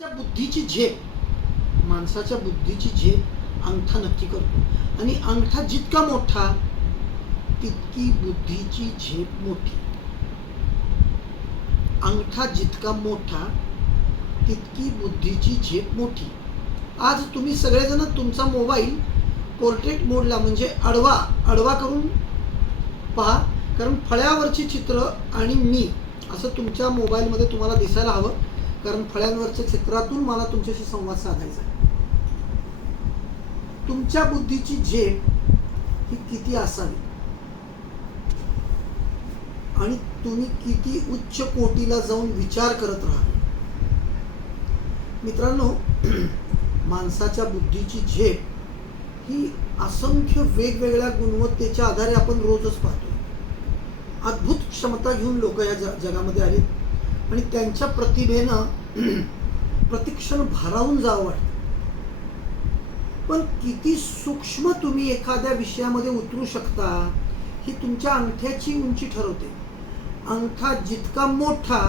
बुद्धीची झेप, माणसाच्या बुद्धीची झेप अंगठा नक्की करतो आणि अंगठा जितका मोठा तितकी बुद्धीची झेप मोठी. अंगठा जितका मोठा तितकी बुद्धीची झेप मोठी. आज तुम्ही सगळेजण तुमचा मोबाईल पोर्ट्रेट मोडला म्हणजे आडवा करून पहा, कारण फळ्यावरची चित्र आणि मी असं तुमच्या मोबाईलमध्ये तुम्हाला दिसायला हवं, कारण फळ्यांवरच्या चित्रातून मला तुमच्याशी संवाद साधायचा आहे. तुमच्या बुद्धीची झेप ही किती असावी आणि तुम्ही किती उच्च कोटीला जाऊन विचार करत राहा. मित्रांनो, माणसाच्या बुद्धीची झेप ही असंख्य वेगवेगळ्या गुणवत्तेच्या आधारे आपण रोजच पाहतो. अद्भुत क्षमता घेऊन लोक या जगामध्ये आले आणि त्यांच्या प्रतिभेनं प्रतिक्षण भारावून जावं वाटतं. पण किती सूक्ष्म तुम्ही एखाद्या विषयामध्ये उतरू शकता ही तुमच्या अंगठ्याची उंची ठरवते. अंगठा जितका मोठा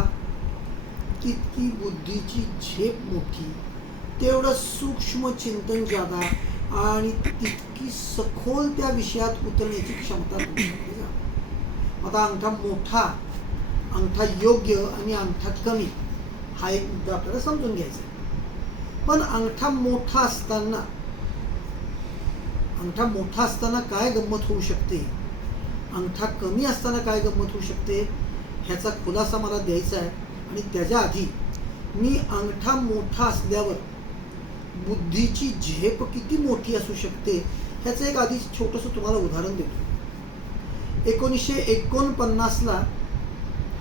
तितकी बुद्धीची झेप मोठी, तेवढं सूक्ष्म चिंतन जादा आणि तितकी सखोल त्या विषयात उतरण्याची क्षमता तुमच्याकडे जाते. आता अंगठा मोठा, अंगठा योग्य आणि अंगठा कमी हा एक मुद्दा आपल्याला समजून घ्यायचा आहे. पण अंगठा मोठा असताना काय गंमत होऊ शकते, अंगठा कमी असताना काय गंमत होऊ शकते ह्याचा खुलासा मला द्यायचा आहे. आणि त्याच्या आधी मी अंगठा मोठा असल्यावर बुद्धीची झेप किती मोठी असू शकते ह्याचं एक आधी छोटंसं तुम्हाला उदाहरण देतो.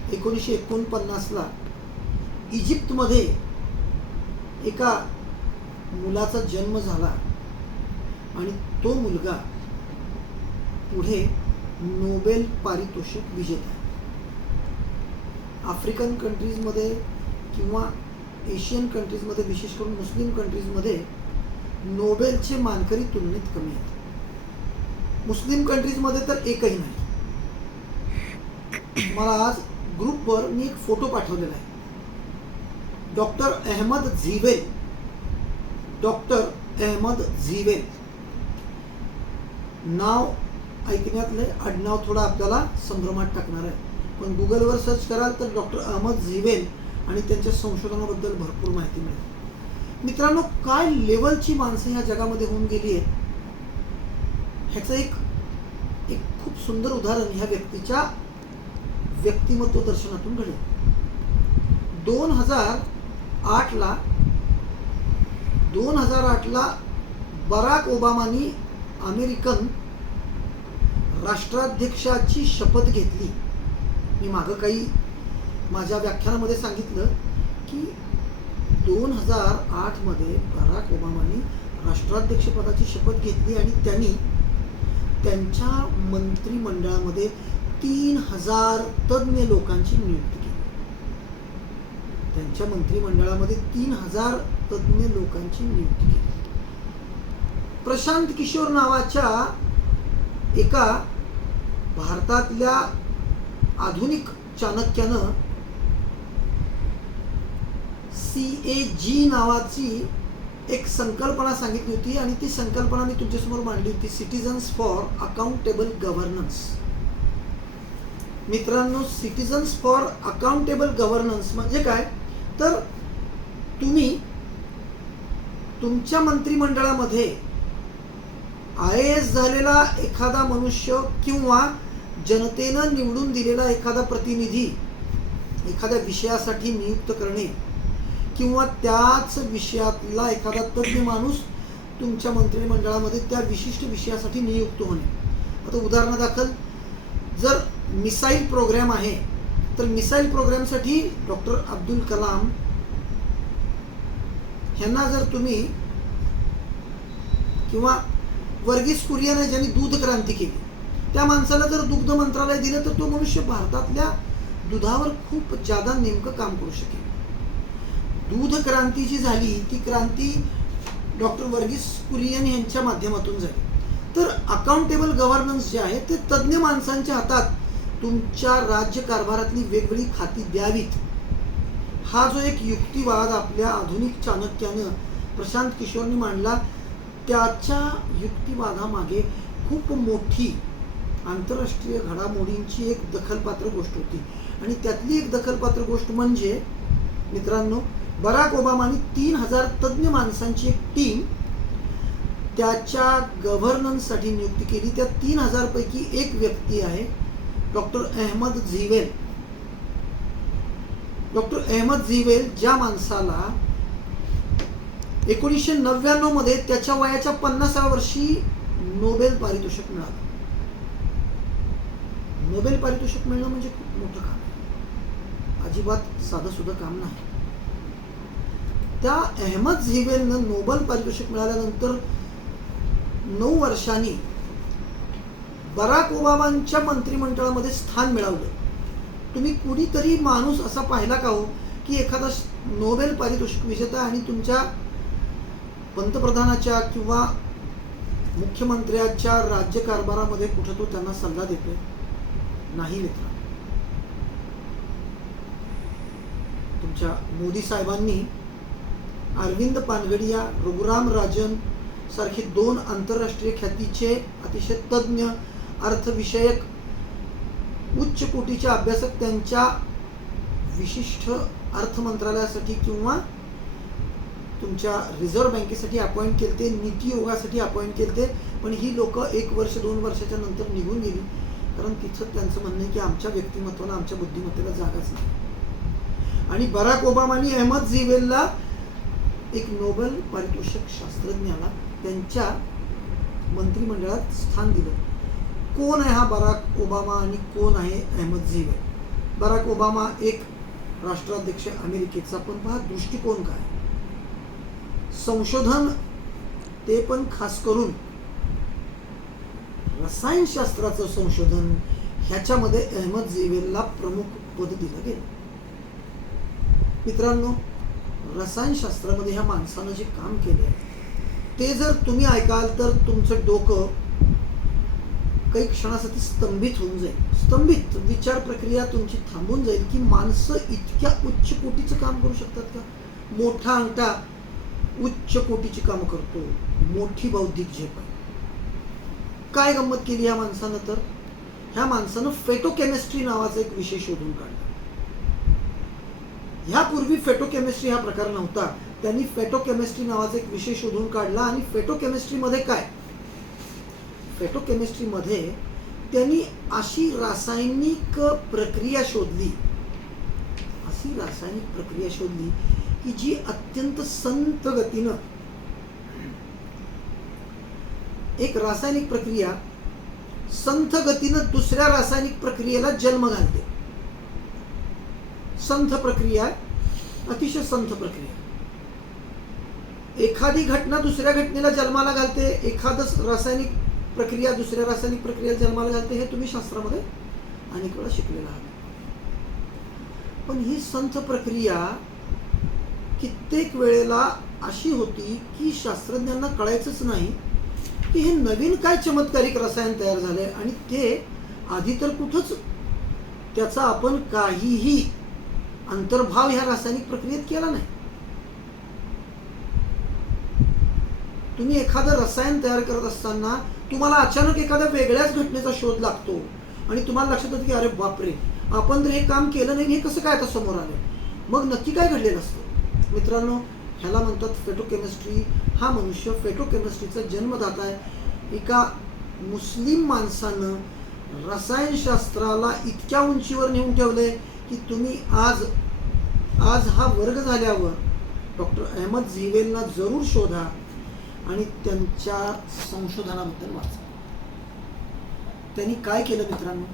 1949ला इजिप्तमध्ये एका मुलाचा जन्म झाला आणि तो मुलगा पुढे नोबेल पारितोषिक विजेता. आफ्रिकन कंट्रीजमध्ये किंवा एशियन कंट्रीजमध्ये, विशेष करून मुस्लिम कंट्रीजमध्ये नोबेलचे मानकरी तुलनेत कमी आहेत. मुस्लिम कंट्रीजमध्ये तर एकही नाही. मला आज ग्रुपवर मी एक फोटो पाठवलेला आहे. डॉक्टर अहमद झीवेल नाव ऐकण्यातलं, आडनाव थोडं आपल्याला संभ्रमात टाकणार आहे, पण गुगलवर सर्च कराल तर डॉक्टर अहमद झीवेल आणि त्यांच्या संशोधनाबद्दल भरपूर माहिती मिळेल. मित्रांनो, काय लेवलची माणसं ह्या जगामध्ये होऊन गेली आहेत ह्याचं एक खूप सुंदर उदाहरण ह्या व्यक्तीच्या व्यक्तिमत्व दर्शनातून घडेल. 2008ला बराक ओबामानी अमेरिकन राष्ट्राध्यक्षाची शपथ घेतली. मी मागं काही माझ्या व्याख्यानामध्ये सांगितलं की 2008 मध्ये बराक ओबामानी राष्ट्राध्यक्षपदाची शपथ घेतली आणि त्यांनी त्यांच्या मंत्रिमंडळामध्ये 3000 तज्ञ लोकांची नियुक्ती केली. त्यांच्या मंत्रिमंडळामध्ये 3000 तज्ञ लोकांची नियुक्ती केली. प्रशांत किशोर नावाच्या एका भारतातल्या आधुनिक चाणक्यानं CAG नावाची एक संकल्पना सांगितली होती आणि ती संकल्पना मी तुमच्यासमोर मांडली होती, सिटीजन्स फॉर अकाउंटेबल गव्हर्नन्स. मित्रांनो, सिटीजन्स फॉर अकाउंटेबल गव्हर्नन्स म्हणजे काय, तर तुम्ही तुमच्या मंत्रिमंडळामध्ये IAS झालेला एखादा मनुष्य किंवा जनतेनं निवडून दिलेला एखादा प्रतिनिधी एखाद्या विषयासाठी नियुक्त करणे किंवा त्याच विषयातला एखादा तज्ञ माणूस तुमच्या मंत्रिमंडळामध्ये त्या विशिष्ट विषयासाठी नियुक्त होणे. आता उदाहरणादाखल जर मिसाईल प्रोग्राम आहे तर मिसाईल प्रोग्रामसाठी डॉक्टर अब्दुल कलाम ह्यांना जर तुम्ही, किंवा वर्गीस कुरियन आहे ज्यांनी दूध क्रांती केली, त्या माणसाला जर दुग्ध मंत्रालय दिलं तर तो मनुष्य भारतातल्या दुधावर खूप जादा नेमकं काम करू शकेल. दूध क्रांती जी झाली ती क्रांती डॉक्टर वर्गीस कुरियन यांच्या माध्यमातून झाली. तर अकाउंटेबल गव्हर्नन्स जे आहे ते तज्ज्ञ माणसांच्या हातात तुमच्या राज्यकारभारातली वेगवेगळी खाती द्यावीत हा जो एक युक्तिवाद आपल्या आधुनिक चाणक्यानं प्रशांत किशोरनी मांडला, त्याच्या युक्तिवादामागे खूप मोठी आंतरराष्ट्रीय घडामोडींची एक दखलपात्र गोष्ट होती. आणि त्यातली एक दखलपात्र गोष्ट म्हणजे मित्रांनो, बराक ओबामानी 3000 तज्ज्ञ माणसांची एक टीम त्याच्या गव्हर्नन्ससाठी नियुक्ती केली. त्या 3000 पैकी एक व्यक्ती आहे डॉक्टर अहमद झिवेल. डॉक्टर अहमद झिवेल, ज्या माणसाला 1999 मध्ये त्याच्या वयाच्या 50व्या वर्षी नोबेल पारितोषिक मिळालं. नोबेल पारितोषिक मिळणं म्हणजे खूप मोठं काम आहे, अजिबात साधं सुद्धा काम नाही. त्या अहमद झिवेलनं नोबेल पारितोषिक मिळाल्यानंतर 9 वर्षांनी बराक ओबामांच्या मंत्रिमंडळामध्ये स्थान मिळवलं. तुम्ही कुणीतरी माणूस असा पाहिला का हो की एखादा नोबेल पारितोषिक विजेता आणि तुमच्या पंतप्रधानाच्या किंवा मुख्यमंत्र्याच्या राज्यकारभारामध्ये कुठं तो त्यांना सल्ला देतोय? नाही मित्र. तुमच्या मोदी साहेबांनी अरविंद पानगडिया, रघुराम राजन सारखे 2 आंतरराष्ट्रीय ख्यातीचे अतिशय तज्ज्ञ अर्थविषयक उच्च कोटीचे अभ्यासक त्यांच्या विशिष्ट अर्थ मंत्रालयासाठी किंवा तुमच्या रिझर्व्ह बँकेसाठी अपॉइंट केलते, नीती आयोगासाठी अपॉइंट केलते. पण ही लोक 1 वर्ष 2 वर्षाच्या नंतर निघून गेली, कारण तिथं त्यांचं म्हणणं आहे की आमच्या व्यक्तिमत्वाला, आमच्या बुद्धिमत्तेला जागाच नाही. आणि बराक ओबामानी अहमद झिवेलला, एक नोबेल पारितोषिक शास्त्रज्ञाला, त्यांच्या मंत्रिमंडळात स्थान दिलं. कोण आहे हा बराक ओबामा आणि कोण आहे अहमद झिवेल? बराक ओबामा एक राष्ट्राध्यक्ष अमेरिकेचा, पण पहा दृष्टिकोन काय, संशोधन, ते पण खास करून रसायनशास्त्राचं संशोधन, ह्याच्यामध्ये अहमद झिवेलला प्रमुख पद दिलं गेलं. मित्रांनो, रसायनशास्त्रामध्ये ह्या माणसानं जे काम केले ते जर तुम्ही ऐकाल तर तुमचं डोकं काही क्षणासाठी स्तंभित होऊन जाईल. स्तंभित विचार प्रक्रिया तुमची थांबून जाईल की माणसं इतक्या उच्च कोटीचं काम करू शकतात का? मोठा अंगठा उच्च कोटीची काम करतो, मोठी बौद्धिक झेप आहे. काय गंमत केली ह्या माणसानं, तर ह्या माणसानं फेटोकेमिस्ट्री नावाचा एक विषय शोधून काढला. ह्यापूर्वी फेटोकेमिस्ट्री हा प्रकार नव्हता. त्यांनी फेटोकेमिस्ट्री नावाचा एक विषय शोधून काढला. आणि फेटोकेमिस्ट्रीमध्ये काय, फेटोकेमिस्ट्रीमध्ये त्यांनी अशी रासायनिक प्रक्रिया शोधली, अशी रासायनिक प्रक्रिया शोधली की जी अत्यंत संथ गतीनं, एक रासायनिक प्रक्रिया संथ गतीनं दुसऱ्या रासायनिक प्रक्रियेला जन्म घालते. संथ प्रक्रिया, अतिशय संथ प्रक्रिया. एखादी घटना दुसऱ्या घटनेला जन्माला घालते, एखादं रासायनिक प्रक्रिया दुसऱ्या रासायनिक प्रक्रियेला जन्माला घालते. हे तुम्ही शास्त्रामध्ये अनेक वेळा शिकलेलं आहात. पण ही संथ प्रक्रिया कित्येक वेळेला अशी होती की शास्त्रज्ञांना कळायचंच नाही की हे नवीन काय चमत्कारिक रसायन तयार झाले, आणि ते आधी तर कुठंच त्याचा आपण काहीही अंतर्भाव ह्या रासायनिक प्रक्रियेत केला नाही. तुम्ही एखादं रसायन तयार करत असताना तुम्हाला अचानक एखाद्या वेगळ्याच घटनेचा शोध लागतो आणि तुम्हाला लक्षात येतं की अरे बापरे, आपण जर हे काम केलं नाही, हे कसं काय आता समोर आलं, मग नक्की काय घडलेलं असतं? मित्रांनो, ह्याला म्हणतात फेटोकेमिस्ट्री. हा मनुष्य फेटोकेमिस्ट्रीचा जन्मदाता आहे. एका मुस्लिम माणसानं रसायनशास्त्राला इतक्या उंचीवर नेऊन ठेवलंय की तुम्ही आज हा वर्ग झाल्यावर डॉक्टर अहमद झिवेलना जरूर शोधा आणि त्यांच्या संशोधनाबद्दल वाचा. त्यांनी काय केलं मित्रांनो,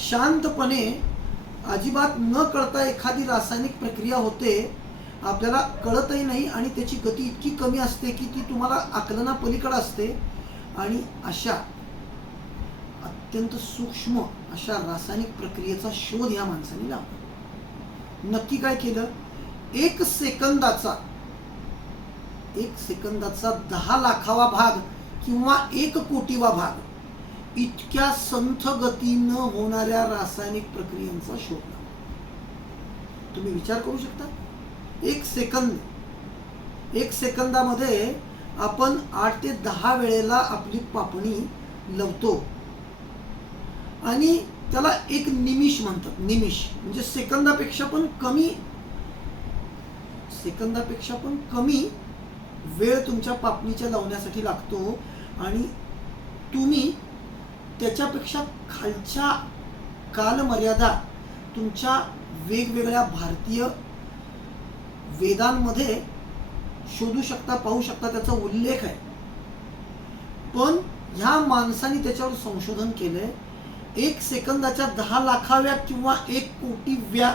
शांतपणे, अजिबात न कळता एखादी रासायनिक प्रक्रिया होते, आपल्याला कळतही नाही आणि त्याची गती इतकी कमी असते की ती तुम्हाला आकलना पलीकडे असते, आणि अशा अत्यंत सूक्ष्म अशा रासायनिक प्रक्रियेचा शोध या माणसाने लावला. नक्की काय केलं, एक सेकंदाचा 10 लाखावा भाग किंवा 1 कोटीवा भाग इतक्या संथ गतीनं होणाऱ्या रासायनिक प्रक्रियांचा शोध लावला. तुम्ही विचार करू शकता? एक सेकंदामध्ये आपण 8 ते 10 वेळेला आपली पापणी लवतो आणि त्याला एक निमिष म्हणतात. निमिष म्हणजे सेकंदापेक्षा पण कमी वेळ तुमच्या पापणीच्या लावण्यासाठी लागतो आणि तुम्ही त्याच्यापेक्षा खालच्या कालमर्यादा तुमच्या वेगवेगळ्या भारतीय वेदांमध्ये शोधू शकता, पाहू शकता, त्याचा उल्लेख आहे. पण ह्या माणसाने त्याच्यावर संशोधन केलंय. 1 सेकंदाच्या 10 लाखाव्या किंवा 1 कोटीव्या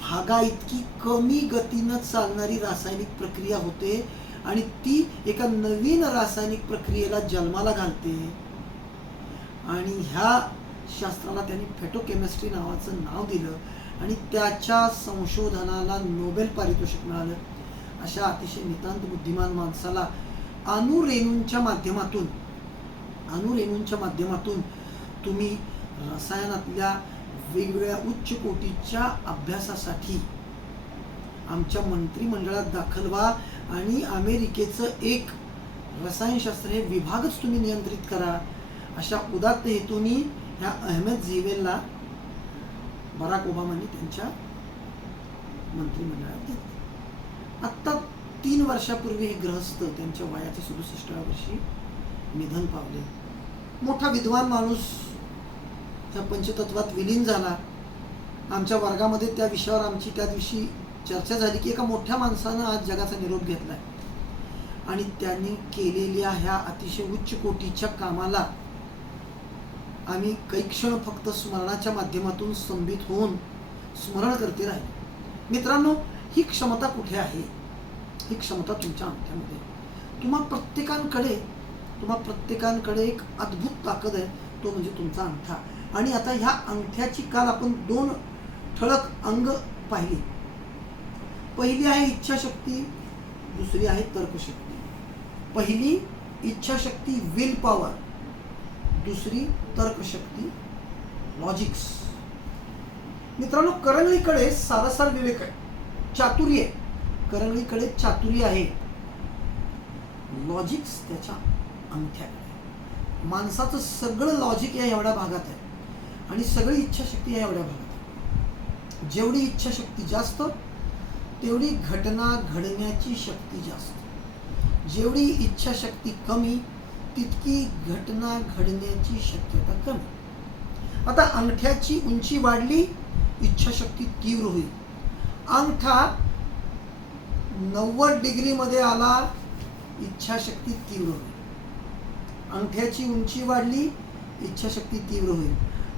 भागा इतकी कमी गतीनं चालणारी रासायनिक प्रक्रिया होते आणि ती एका नवीन रासायनिक प्रक्रियेला जन्माला घालते. आणि ह्या शास्त्राला त्यांनी फेटोकेमिस्ट्री नावाचं नाव दिलं आणि त्याच्या संशोधनाला नोबेल पारितोषिक मिळालं. अशा अतिशय नितांत बुद्धिमान माणसाला अणुरेणूंच्या माध्यमातून तुम्ही रसायनातल्या वेगवेगळ्या उच्च कोटीच्या अभ्यासासाठी आमच्या मंत्रिमंडळात दाखल व्हा आणि अमेरिकेचं एक रसायनशास्त्र हे विभागच तुम्ही नियंत्रित करा. अशा उदात्त हेतूंनी ह्या अहमद झीवेलला बराक ओबामांनी त्यांच्या मंत्रिमंडळात घेतले. आत्ता 3 वर्षापूर्वी हे गृहस्थ त्यांच्या वयाच्या 67व्या वर्षी निधन पावले. मोठा विद्वान माणूस त्या पंचतत्वात विलीन झाला. आमच्या वर्गामध्ये त्या विषयावर आमची त्या दिवशी चर्चा झाली की एका मोठ्या माणसानं आज जगाचा निरोप घेतलाय आणि त्यांनी केलेल्या ह्या अतिशय उच्च कोटीच्या कामाला आम्ही काही क्षण फक्त स्मरणाच्या माध्यमातून स्तंभित होऊन स्मरण करते राहील. मित्रांनो, ही क्षमता कुठे आहे? ही क्षमता तुमच्या अंगठ्यामध्ये. तुम्हा प्रत्येकांकडे एक अद्भुत ताकद आहे, तो म्हणजे तुमचा अंगठा. आणि आता ह्या अंगठ्याची काल आपण 2 ठळक अंग पाहिली. पहिली आहे इच्छाशक्ती, दुसरी आहे तर्कशक्ती. पहिली इच्छाशक्ती विल पॉवर, दुसरी तर्कशक्ती लॉजिक्स. मित्रांनो, करंगळीकडे सारासार विवेक आहे, चातुर्य आहे. करंगळीकडे चातुर्य आहे, लॉजिक्स त्याच्या अंगठ्याकडे. माणसाचं सगळं लॉजिक या एवढ्या भागात आहे आणि सगळी इच्छाशक्ती या एवढ्या भागात आहे. जेवढी इच्छाशक्ती जास्त तेवढी घटना घडण्याची शक्ती जास्त. जेवढी इच्छाशक्ती कमी तितकी घटना घडण्याची शक्यता कमी. आता अंगठ्याची उंची वाढली, इच्छाशक्ती तीव्र होईल. अंगठा 90 डिग्रीमध्ये आला, इच्छाशक्ती तीव्र होईल. अंगठ्याची उंची वाढली, इच्छाशक्ती तीव्र होईल.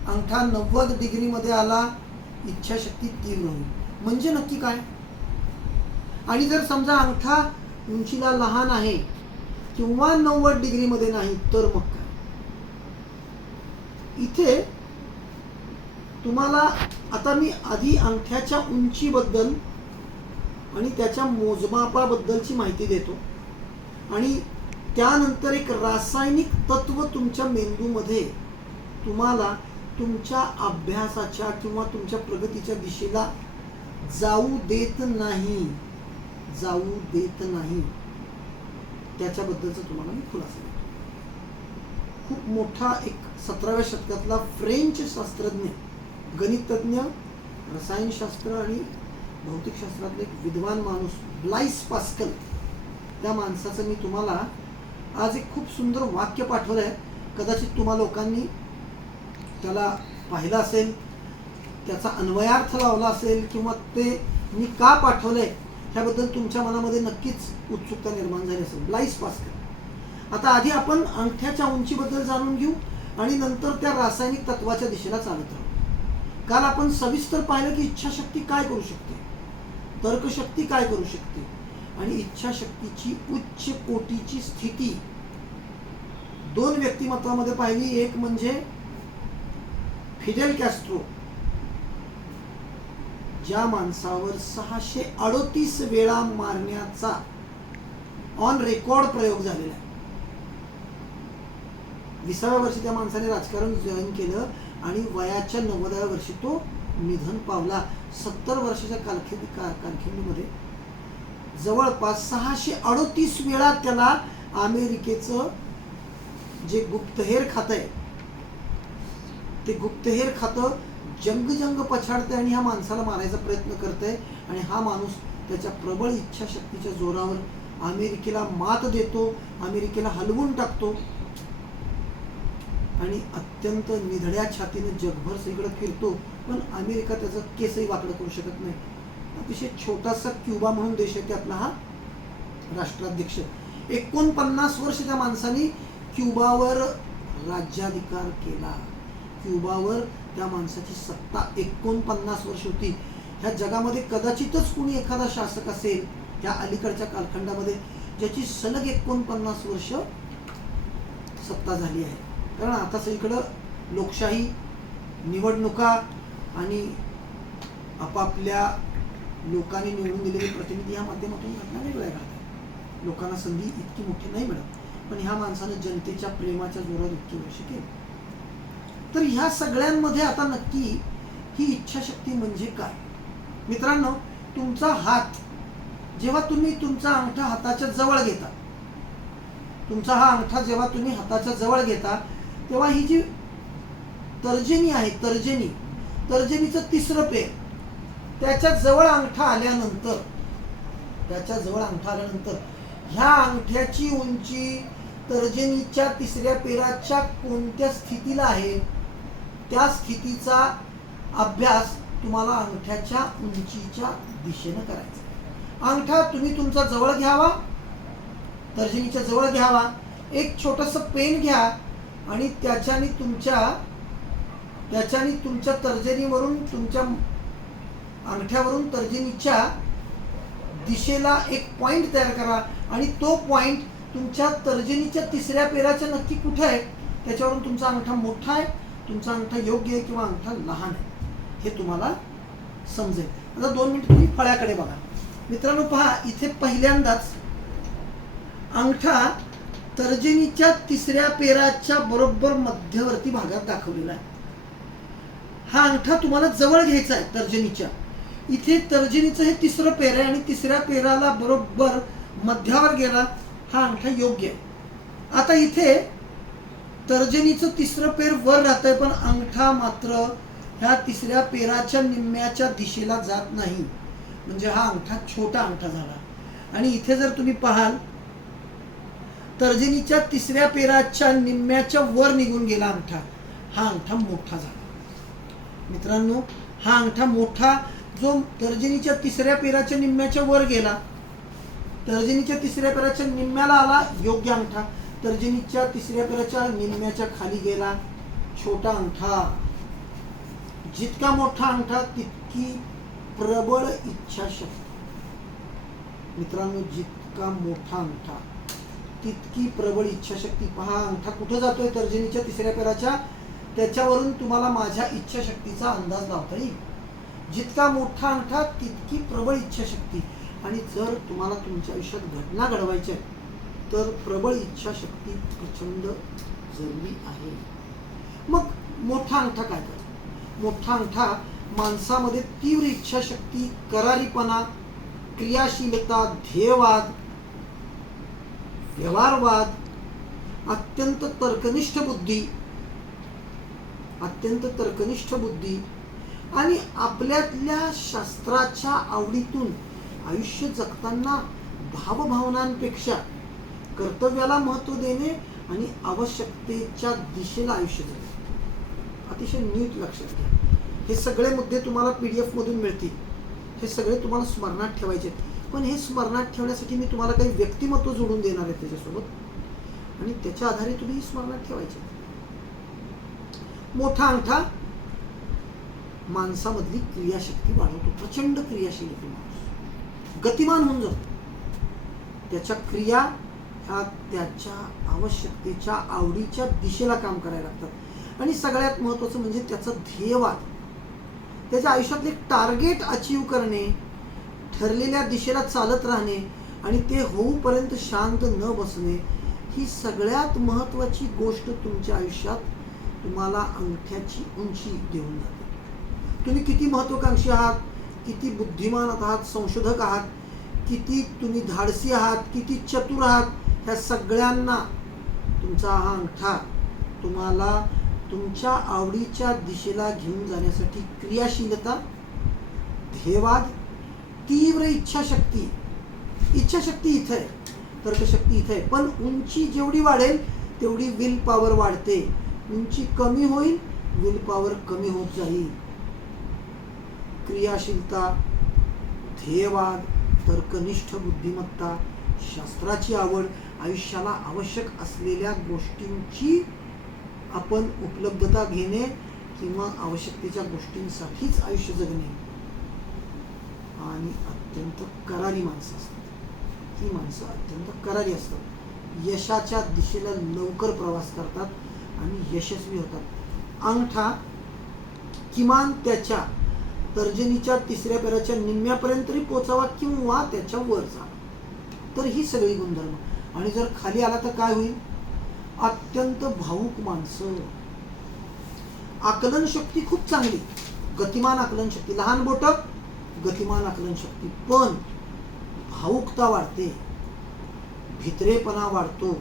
अंगठा 90 डिग्रीमध्ये आला, इच्छाशक्ती तीव्र होईल. म्हणजे नक्की काय? आणि जर समजा अंगठा उंचीला लहान आहे किंवा 90 डिग्रीमध्ये नाही, तर मग काय? इथे तुम्हाला आता मी आधी अंगठ्याच्या उंचीबद्दल आणि त्याच्या मोजमापाबद्दलची माहिती देतो आणि त्यानंतर एक रासायनिक तत्व तुमच्या मेंदूमध्ये तुम्हाला तुमच्या अभ्यासाच्या किंवा तुमच्या प्रगतीच्या दिशेला जाऊ देत नाही, त्याच्याबद्दलचं तुम्हाला मी खुलासा देतो. खूप मोठा एक 17व्या शतकातला फ्रेंच शास्त्रज्ञ, गणितज्ञ, रसायनशास्त्र आणि भौतिकशास्त्रातले एक विद्वान माणूस ब्लाइस पास्कल, त्या माणसाचं मी तुम्हाला आज एक खूप सुंदर वाक्य पाठवलं आहे. कदाचित तुम्हा लोकांनी त्याला पाहिलं असेल, त्याचा अन्वयार्थ लावला असेल किंवा ते मी का पाठवलंय ह्याबद्दल तुमच्या मनामध्ये नक्कीच उत्सुकता निर्माण झाली असेल. Blaise pascal. आता आधी आपण अंगठ्याच्या उंचीबद्दल जाणून घेऊ आणि नंतर त्या रासायनिक तत्वाच्या दिशेला चालत राहू. काल आपण सविस्तर पाहिलं की इच्छाशक्ती काय करू शकते, तर्कशक्ती काय करू शकते आणि इच्छाशक्तीची उच्च कोटीची स्थिती 2 व्यक्तिमत्वामध्ये पाहिली. एक म्हणजे फिडेल कॅस्ट्रो, ज्या माणसावर 638 वेळा मारण्याचा ऑन रेकॉर्ड प्रयोग झालेला आहे. 20व्या वर्षी त्या माणसाने राजकारण जॉईन केलं आणि वयाच्या 90व्या वर्षी तो निधन पावला. 70 वर्षाच्या कालखंडीमध्ये जवळपास 638 वेळा त्याला अमेरिकेचं जे गुप्तहेर खातं आहे ते गुप्तहेर खातं जंग पछाडतंय आणि ह्या माणसाला मारायचा प्रयत्न करतंय. आणि हा माणूस त्याच्या प्रबळ इच्छाशक्तीच्या जोरावर अमेरिकेला मात देतो, अमेरिकेला हलवून टाकतो आणि अत्यंत निधड्या छातीने जगभर सगळीकडे फिरतो. पण अमेरिका त्याचं केसही वाकडं करू शकत नाही. अतिशय छोटासा क्युबा म्हणून देश आहे त्यातला हा राष्ट्राध्यक्ष. 49 वर्ष त्या माणसाने क्युबावर राज्याधिकार केला. क्युबावर त्या माणसाची सत्ता 49 वर्ष होती. ह्या जगामध्ये कदाचितच कुणी एखादा शासक असेल ह्या अलीकडच्या कालखंडामध्ये ज्याची सलग 49 वर्ष सत्ता झाली आहे. कारण आता सगळीकडं लोकशाही, निवडणुका आणि आपापल्या लोकांनी निवडून दिलेले प्रतिनिधी या माध्यमातून घटना वेगळ्या घडतात. लोकांना संधी इतकी मोठी नाही मिळत, पण ह्या माणसानं जनतेच्या प्रेमाच्या जोरावर इतकी वर्ष केली. तर ह्या सगळ्यांमध्ये आता नक्की ही इच्छाशक्ती म्हणजे काय? मित्रांनो, तुमचा हात जेव्हा तुम्ही तुमचा अंगठा हाताच्या जवळ घेता, तुमचा हा अंगठा जेव्हा तुम्ही हाताच्या जवळ घेता तेव्हा ही जी तर्जनी आहे, तर्जनीचं तिसरं पेर त्याच्या जवळ अंगठा आल्यानंतर ह्या अंगठ्याची उंची तर्जनीच्या तिसऱ्या पेराच्या कोणत्या स्थितीला आहे त्या स्थितीचा अभ्यास तुम्हाला अंगठ्याच्या उंचीच्या दिशेनं करायचा. अंगठा तुम्ही तुमचा जवळ घ्यावा, तर्जनीच्या जवळ घ्यावा, एक छोटंसं पेन घ्या आणि त्याच्याने तुमच्या तर्जनीवरून, तुमच्या अंगठ्यावरून तर्जनीच्या दिशेला एक पॉइंट तयार करा आणि तो पॉइंट तुमच्या तर्जनीच्या तिसऱ्या पेराच्या नक्की कुठे आहे त्याच्यावरून तुमचा अंगठा मोठा आहे, तुमचा अंगठा योग्य आहे किंवा अंगठा लहान आहे हे तुम्हाला समजेल. आता 2 मिनिट तुम्ही फळ्याकडे बघा. मित्रांनो पहा, इथे पहिल्यांदाच अंगठा तर्जनीच्या तिसऱ्या पेराच्या बरोबर मध्यवर्ती भागात दाखवलेला आहे. हा अंगठा तुम्हाला जवळ घ्यायचा आहे तर्जनीच्या. इथे तर्जनीचं हे तिसरं पेर आहे आणि तिसऱ्या पेराला बरोबर मध्यावर गेला हा अंगठा योग्य आहे. आता इथे तर्जनीचं तिसरं पेर वर राहतंय पण अंगठा मात्र ह्या तिसऱ्या पेराच्या निम्म्याच्या दिशेला जात नाही, म्हणजे हा अंगठा छोटा अंगठा झाला. आणि इथे जर तुम्ही पाहाल तर्जनीच्या तिसऱ्या पेराच्या निम्म्याच्या वर निघून गेला अंगठा, हा अंगठा मोठा झाला. मित्रांनो, हा अंगठा मोठा जो तर्जनीच्या तिसऱ्या पेराच्या निम्म्याच्या वर गेला, तर्जनीच्या तिसऱ्या पेराच्या निम्म्याला आला योग्य अंगठा, तर्जनीच्या तिसऱ्या पेराच्या निम्म्याच्या खाली गेला छोटा अंगठा. जितका मोठा अंगठा तितकी प्रबळ इच्छाशक्ती. मित्रांनो, जितका मोठा अंगठा तितकी प्रबळ इच्छाशक्ती. पहा अंगठा कुठं जातोय तर्जनीच्या तिसऱ्या पेराच्या, त्याच्यावरून तुम्हाला माझ्या इच्छाशक्तीचा अंदाज लावता येईल. जितका मोठा अंगठा तितकी प्रबळ इच्छाशक्ती. आणि जर तुम्हाला तुमच्या आयुष्यात घटना घडवायच्या तर प्रबळ इच्छाशक्ती प्रचंड जरुरी आहे. मग मोठा अंगठा काय करतो? मोठा अंगठा माणसामध्ये तीव्र इच्छाशक्ती, करारीपणा, क्रियाशीलता, ध्येयवाद, व्यवहारवाद, अत्यंत तर्कनिष्ठ बुद्धी आणि आपल्यातल्या शास्त्राच्या आवडीतून आयुष्य जगताना भावभावनांपेक्षा कर्तव्याला महत्त्व देणे आणि आवश्यकतेच्या दिशेला आयुष्य जगणे. अतिशय नीट लक्षात घ्या. हे सगळे मुद्दे तुम्हाला PDF मधून मिळतील. हे सगळे तुम्हाला स्मरणात ठेवायचे. पण हे स्मरणात ठेवण्यासाठी मी तुम्हाला काही व्यक्तिमत्व जोडून देणार आहे त्याच्यासोबत आणि त्याच्या आधारे तुम्ही स्मरणात ठेवायचे. मोठा अंगठा माणसामधली क्रियाशक्ती वाढवतो. प्रचंड क्रियाशील होतो माणूस, गतिमान होऊन जातो. त्याच्या क्रिया ह्या त्याच्या आवश्यकतेच्या, आवडीच्या दिशेला काम करायला लागतात. आणि सगळ्यात महत्त्वाचं म्हणजे त्याचं ध्येयवाद, त्याच्या आयुष्यातले टार्गेट अचीव करणे, ठरलेल्या दिशेला चालत राहणे आणि ते होऊपर्यंत शांत न बसणे, ही सगळ्यात महत्त्वाची गोष्ट तुमच्या आयुष्यात तुम्हाला अंगठ्याची उंची देऊन जाते. तुम्ही किती महत्त्वाकांक्षी आहात किती बुद्धिमान आहात, संशोधक आहात, किती तुम्ही धाडसी आहात, किती चतुर आहात, ह्या सगळ्यांना तुमचा हा अंगठा तुम्हाला तुमच्या आवडीच्या दिशेला घेऊन जाण्यासाठी क्रियाशीलता, ध्येयवाद, तीव्र इच्छाशक्ती इथं आहे, तर्कशक्ती इथं आहे. पण उंची जेवढी वाढेल तेवढी विल पॉवर वाढते. उंची कमी होईल, विल पॉवर कमी होत जाईल. क्रियाशीलता, ध्येयवाद, तर्कनिष्ठ बुद्धिमत्ता, शास्त्राची आवड, आयुष्याला आवश्यक असलेल्या गोष्टींची आपण उपलब्धता घेणे किंवा आवश्यकतेच्या गोष्टींसाठीच आयुष्य जगणे. आणि अत्यंत करारी माणसं असतात. ही माणसं अत्यंत करारी असतात. यशाच्या दिशेला लवकर प्रवास करतात आणि यशस्वी होतात. अंगठा किमान त्याच्या तर्जनीच्या तिसऱ्या पेराच्या निम्म्यापर्यंत तरी पोचावा किंवा त्याच्या वर जावा. तर ही सगळी गुणधर्म. आणि जर खाली आला तर काय होईल? अत्यंत भावुक माणसं. आकलन शक्ती खूप चांगली, गतिमान आकलन शक्ती, लहान बोट गतिमान आकलन शक्ती, पण भावुकता वाढते, भित्रेपणा वाढतो,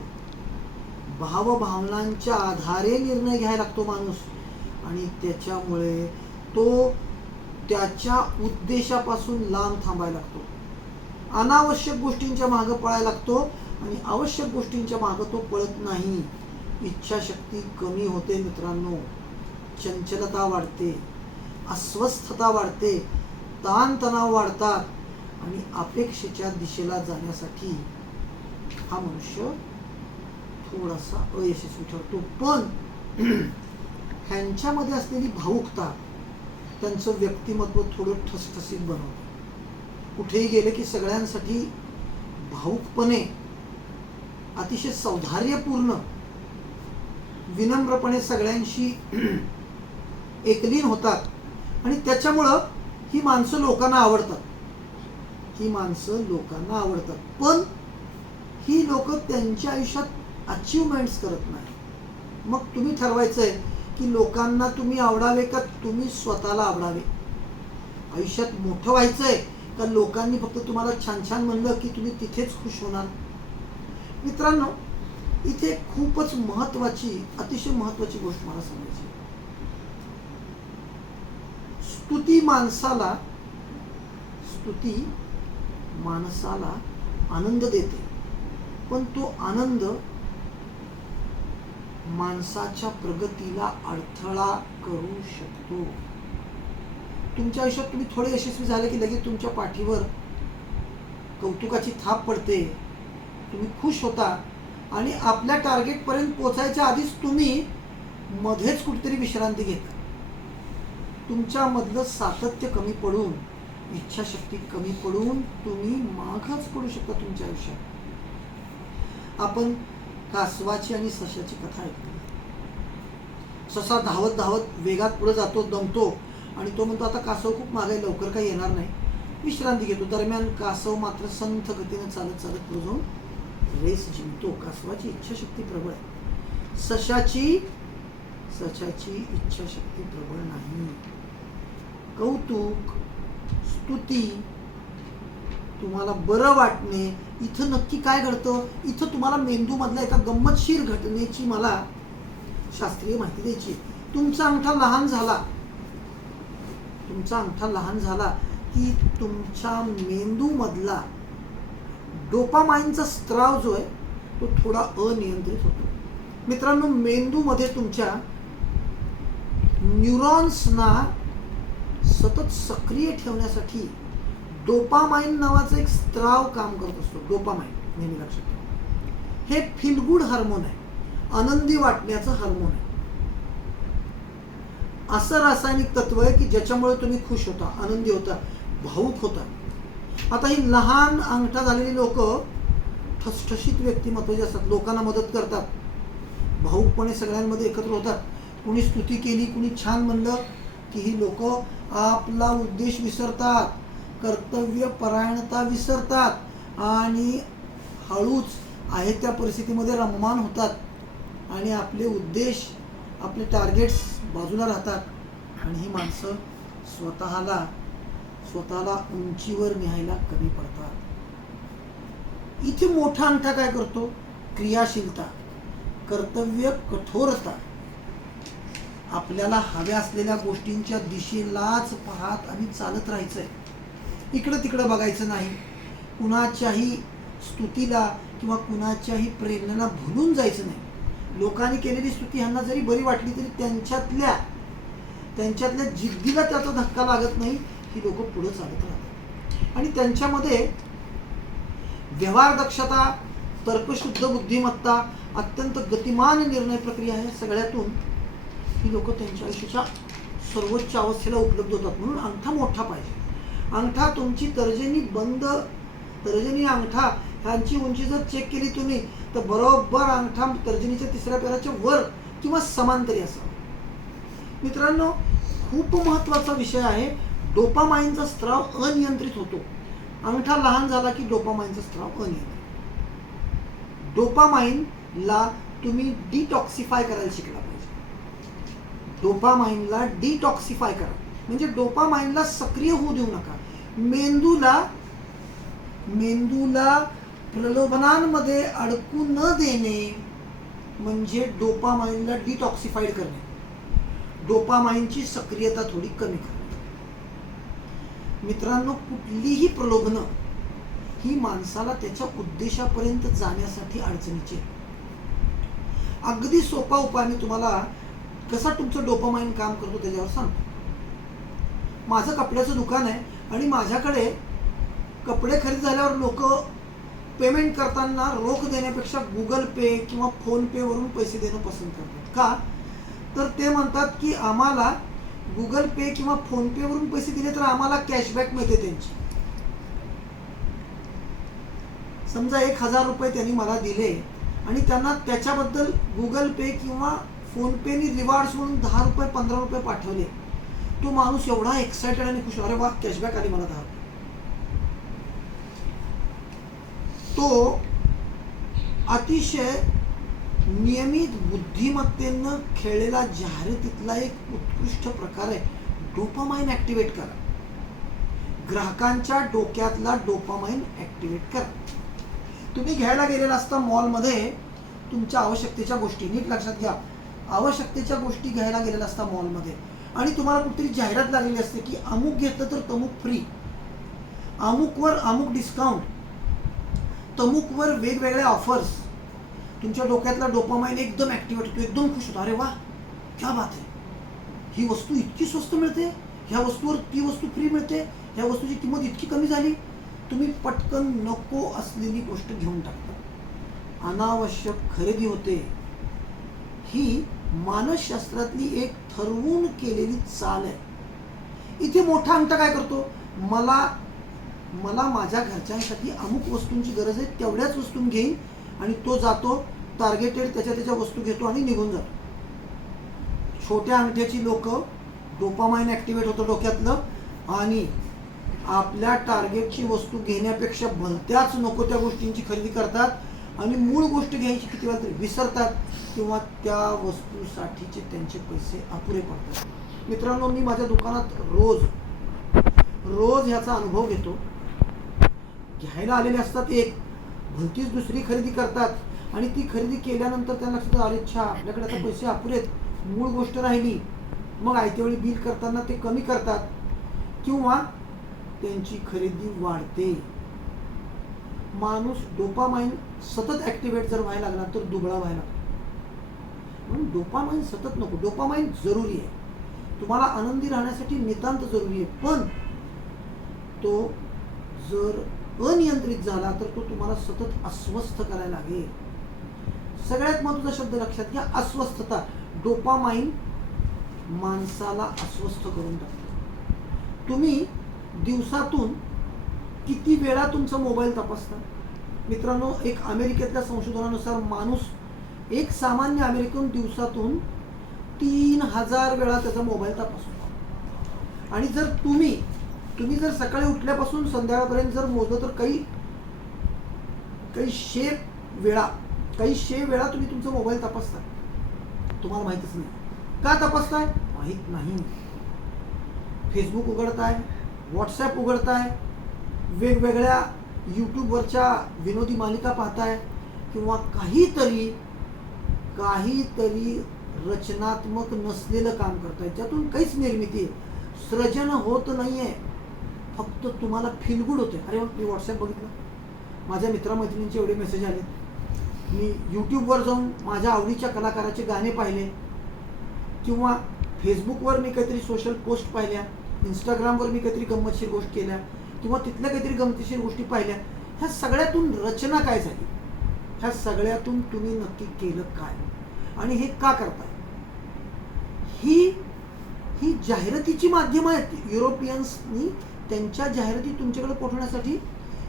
भावभावनांच्या आधारे निर्णय घ्यायला लागतो माणूस आणि त्याच्यामुळे तो त्याच्या उद्देशापासून लांब थांबायला लागतो. अनावश्यक गोष्टींच्या मागं पळायला लागतो आणि आवश्यक गोष्टींच्या मागं तो पळत नाही. इच्छाशक्ती कमी होते मित्रांनो, चंचलता वाढते, अस्वस्थता वाढते, ताणतणाव वाढतात आणि अपेक्षेच्या दिशेला जाण्यासाठी हा मनुष्य थोडासा अयशस्वी ठरतो. पण ह्यांच्यामध्ये असलेली भावुकता त्यांचं व्यक्तिमत्व थोडं ठसठसीत बनवतं. कुठेही गेले की सगळ्यांसाठी भावुकपणे, अतिशय सौधार्यपूर्ण, विनम्रपणे सगळ्यांशी एकलीन होतात आणि त्याच्यामुळं ही माणसं लोकांना आवडतात. पण ही लोक त्यांच्या आयुष्यात अचिव्हमेंट्स करत नाही. मग तुम्ही ठरवायचंय की लोकांना तुम्ही आवडावे का तुम्ही स्वतःला आवडावे. आयुष्यात मोठं व्हायचंय का लोकांनी फक्त तुम्हाला छान छान म्हणलं की तुम्ही तिथेच खुश होणार. मित्रांनो, इथे खूपच महत्वाची, अतिशय महत्वाची गोष्ट मला सांगायची. स्तुती माणसाला आनंद देते, पण तो आनंद माणसाच्या प्रगतीला अडथळा करू शकतो. तुमच्या आयुष्यात तुम्ही थोडे यशस्वी झाले की लगेच तुमच्या पाठीवर कौतुकाची थाप पडते, तुम्ही खुश होता आणि आपल्या टार्गेट पर्यंत पोहोचायच्या आधीच तुम्ही मध्येच कुठेतरी विश्रांती घेता. तुमच्या मधलं सातत्य कमी पडून, इच्छाशक्ती कमी पडून तुम्ही मागच पडू शकता तुमच्या आयुष्यात. आपण कासवाची आणि सशाची कथा ऐकतो. ससा धावत धावत वेगात पुढे जातो, दमतो आणि तो म्हणतो आता कासव खूप मागे, लवकर काही येणार नाही, विश्रांती घेतो. दरम्यान कासव मात्र संथ गतीने चालत चालत पुढे जाऊन रेस जिंकतो. कासवाची इच्छाशक्ती प्रबळ आहे, सशाची इच्छाशक्ती प्रबळ नाही. कौतुक, स्तुती, तुम्हाला बरं वाटणे, इथं नक्की काय घडतं? इथं तुम्हाला मेंदू मधल्या एका गंमतशीर घटनेची मला शास्त्रीय माहिती द्यायची. तुमचा अंगठा लहान झाला की तुमच्या मेंदू मधला डोपामाइनचा स्त्राव जो आहे तो थोडा अनियंत्रित होतो. मित्रांनो, मेंदूमध्ये तुमच्या न्यूरॉन्सना सतत सक्रिय ठेवण्यासाठी डोपामाइन नावाचा एक स्त्राव काम करत असतो. डोपामाइन नेहमी लक्षात ठेवा. हे फील गुड हार्मोन आहे, आनंदी वाटण्याचं हार्मोन आहे. असं रासायनिक तत्व आहे की ज्याच्यामुळे तुम्ही खुश होता, आनंदी होता, भावुक होता. आता ही लहान अंगठा झालेली लोक ठसठशीत व्यक्तिमत्वाचे असतात, लोकांना मदत करतात, भावुकपणे सगळ्यांमध्ये एकत्र होतात. कुणी स्तुती केली, कुणी छान म्हणलं की ही लोक आपला उद्देश विसरतात, कर्तव्यपरायणता विसरतात आणि हळूच आहे त्या परिस्थितीमध्ये रममाण होतात आणि आपले उद्देश, आपले टार्गेट्स बाजूला राहतात. आणि ही माणसं स्वतःला उंचीवर न्यायला कमी पडतात. इथे मोठा अंगठा काय करतो? क्रियाशीलता, कर्तव्य, कठोरता. आपल्याला हव्या असलेल्या गोष्टींच्या दिशेलाच पाहत आणि चालत राहायचंय. इकडं तिकडं बघायचं नाही. कुणाच्याही स्तुतीला किंवा कुणाच्याही प्रेरणेला भुलून जायचं नाही. लोकांनी केलेली स्तुती ह्यांना जरी बरी वाटली तरी त्यांच्यातल्या जिद्दीला त्याचा धक्का लागत नाही. ही लोक पुढे चालत राहतात आणि त्यांच्यामध्ये व्यवहार दक्षता, तर्कशुद्ध बुद्धिमत्ता, अत्यंत गतिमान निर्णय प्रक्रिया आहे. सगळ्यातून ही लोक त्यांच्या आयुष्याच्या सर्वोच्च अवस्थेला उपलब्ध होतात. म्हणून अंगठा मोठा पाहिजे. अंगठा तुमची तर्जनी अंगठा ह्यांची उंची जर चेक केली तुम्ही तर बरोबर अंगठा तर्जनीच्या तिसऱ्या पेराच्या वर किंवा समांतरी असावा. मित्रांनो, खूप महत्त्वाचा विषय आहे. डोपामाइनचा स्त्राव अनियंत्रित होतो. अंगठा लहान झाला की डोपामाइनचा स्त्राव अनियंत्रित. डोपामाइनला तुम्ही डिटॉक्सिफाय करायला शिकला पाहिजे. डोपामाइनला डिटॉक्सिफाय करा म्हणजे डोपामाइनला सक्रिय होऊ देऊ नका. मेंदूला प्रलोभनांमध्ये अडकू न देणे म्हणजे डोपामाइनला डिटॉक्सिफाईड करणे, डोपामाइनची सक्रियता थोडी कमी करणे. मित्रांनो, कुठलीही प्रलोभनं ही माणसाला त्याच्या उद्देशापर्यंत जाण्यासाठी अडचणीची. अगदी सोपा उपाय मी तुम्हाला कसा तुमचं डोपामाइन काम करतो त्याच्यावर सांगतो. माझं कपड्याचं दुकान आहे आणि माझ्याकडे कपडे खरेदी झाल्यावर लोक पेमेंट करताना रोख देण्यापेक्षा गुगल पे किंवा फोन पे वरून पैसे देणं पसंत करतात. का? तर ते म्हणतात की आम्हाला गुगल पे किंवा फोन पे वरून पैसे दिले तर आम्हाला कॅशबॅक मिळते त्यांची. समजा 1000 रुपये त्यांनी मला दिले आणि त्यांना त्याच्याबद्दल गुगल पे किंवा फोन पेनी रिवॉर्ड्स म्हणून 10 रुपये 15 रुपये पाठवले. तो माणूस एवढा एक्सायटेड आणि खुश, अरे वा कॅशबॅक आली मला 10 रुपये. तो अतिशय नियमित बुद्धिमत्तेनं खेळलेला जाहिरातीतला एक उत्कृष्ट प्रकार आहे. डोपामाइन ऍक्टिव्हेट करा. ग्राहकांच्या डोक्यातला डोपामाइन ऍक्टिव्हेट करा. तुम्ही घ्यायला गेलेला असता मॉलमध्ये तुमच्या आवश्यकतेच्या गोष्टी, नीट लक्षात घ्या, आवश्यकतेच्या गोष्टी घ्यायला गेलेला असता मॉलमध्ये आणि तुम्हाला कुठेतरी जाहिरात लागलेली असते की अमुक घेतलं तर तमुक फ्री, अमुकवर अमुक डिस्काउंट, तमुकवर वेगवेगळ्या ऑफर्स. तुमच्या डोक्यातला डोपामाइन एकदम ऍक्टिव्हेट होतो, एकदम खुश होतो. अरे वा क्या बात आहे, ही वस्तू इतकी स्वस्त मिळते, ह्या वस्तूवर ती वस्तू फ्री मिळते, ह्या वस्तूची किंमत इतकी कमी झाली. तुम्ही पटकन नको असलेली गोष्ट घेऊन टाकता. अनावश्यक खरेदी होते. ही मानसशास्त्रातली एक ठरवून केलेली चाल आहे. इथे मोठा अंगठा काय करतो? मला माझ्या घरच्यांसाठी अमुक वस्तूंची गरज आहे, तेवढ्याच वस्तू घेईन आणि तो जातो टार्गेटेड त्याच्या वस्तू घेतो आणि निघून जातो. छोट्या अंगठ्याची लोक डोपामाइन ऍक्टिव्हेट होतं डोक्यातलं आणि आपल्या टार्गेटची वस्तू घेण्यापेक्षा भलत्याच नको त्या गोष्टींची खरेदी करतात आणि मूळ गोष्ट घ्यायची किती वेळा तरी विसरतात किंवा त्या वस्तूसाठीचे त्यांचे पैसे अपुरे पडतात. मित्रांनो, मी माझ्या दुकानात रोज ह्याचा अनुभव घेतो. घ्यायला आलेले असतात एक, भलतीच दुसरी खरेदी करतात आणि ती खरेदी केल्यानंतर त्यांना लक्षात येतं, अरे अच्छा आपल्याकडे आता पैसे अपुरेत, मूळ गोष्ट राहिली. मग आयत्या वेळी बिल करताना ते कमी करतात किंवा त्यांची खरेदी वाढते. माणूस डोपामाइन सतत ऍक्टिव्हेट जर व्हायला लागला तर दुबळा व्हायला लागला. म्हणून डोपामाइन सतत नको. डोपामाइन जरुरी आहे, तुम्हाला आनंदी राहण्यासाठी नितांत जरुरी आहे, पण तो जर अनियंत्रित झाला तर तो तुम्हाला सतत अस्वस्थ करायला लागेल. सगळ्यात महत्त्वाचा शब्द लक्षात घ्या, अस्वस्थता. डोपामाइन माणसाला अस्वस्थ करून टाकतो. तुम्ही दिवसातून किती वेळा तुमचा मोबाईल तपासता? मित्रांनो, एक अमेरिकेतल्या संशोधनानुसार एक सामान्य अमेरिकन दिवसातून 3000 वेळा त्याचा मोबाईल तपासतो. आणि जर तुम्ही जर सकाळी उठल्यापासून संध्याकाळपर्यंत जर मोजलं तर काही शे वेळा तुम्ही तुमचा मोबाईल तपासता. तुम्हाला माहितच नाही. का तपासताय? माहित नाही. फेसबुक उघडताय, व्हॉट्सॲप उघडताय, वेगवेगळ्या यूट्यूबवरच्या विनोदी मालिका पाहताय किंवा काहीतरी रचनात्मक नसलेलं काम करताय, त्यातून काहीच निर्मिती आहे, सृजन होत नाही आहे, फक्त तुम्हाला फील गुड होते. अरे मी व्हॉट्सॲप बघितलं, माझ्या मित्रमैत्रिणींचे एवढे मेसेज आले, मी यूट्यूबवर जाऊन माझ्या आवडीच्या कलाकाराचे गाणे पाहिले किंवा फेसबुकवर मी काहीतरी सोशल पोस्ट पाहिल्या, इंस्टाग्रामवर मी काहीतरी गंमतशीर गोष्ट केल्या किंवा तिथल्या काहीतरी गमतीशीर गोष्टी पाहिल्या. ह्या सगळ्यातून रचना काय झाली, ह्या सगळ्यातून तुम्ही नक्की केलं काय आणि हे का करताय? ही जाहिरातीची माध्यमं आहेत. युरोपियन्सनी त्यांच्या जाहिराती तुमच्याकडे पोहोचण्यासाठी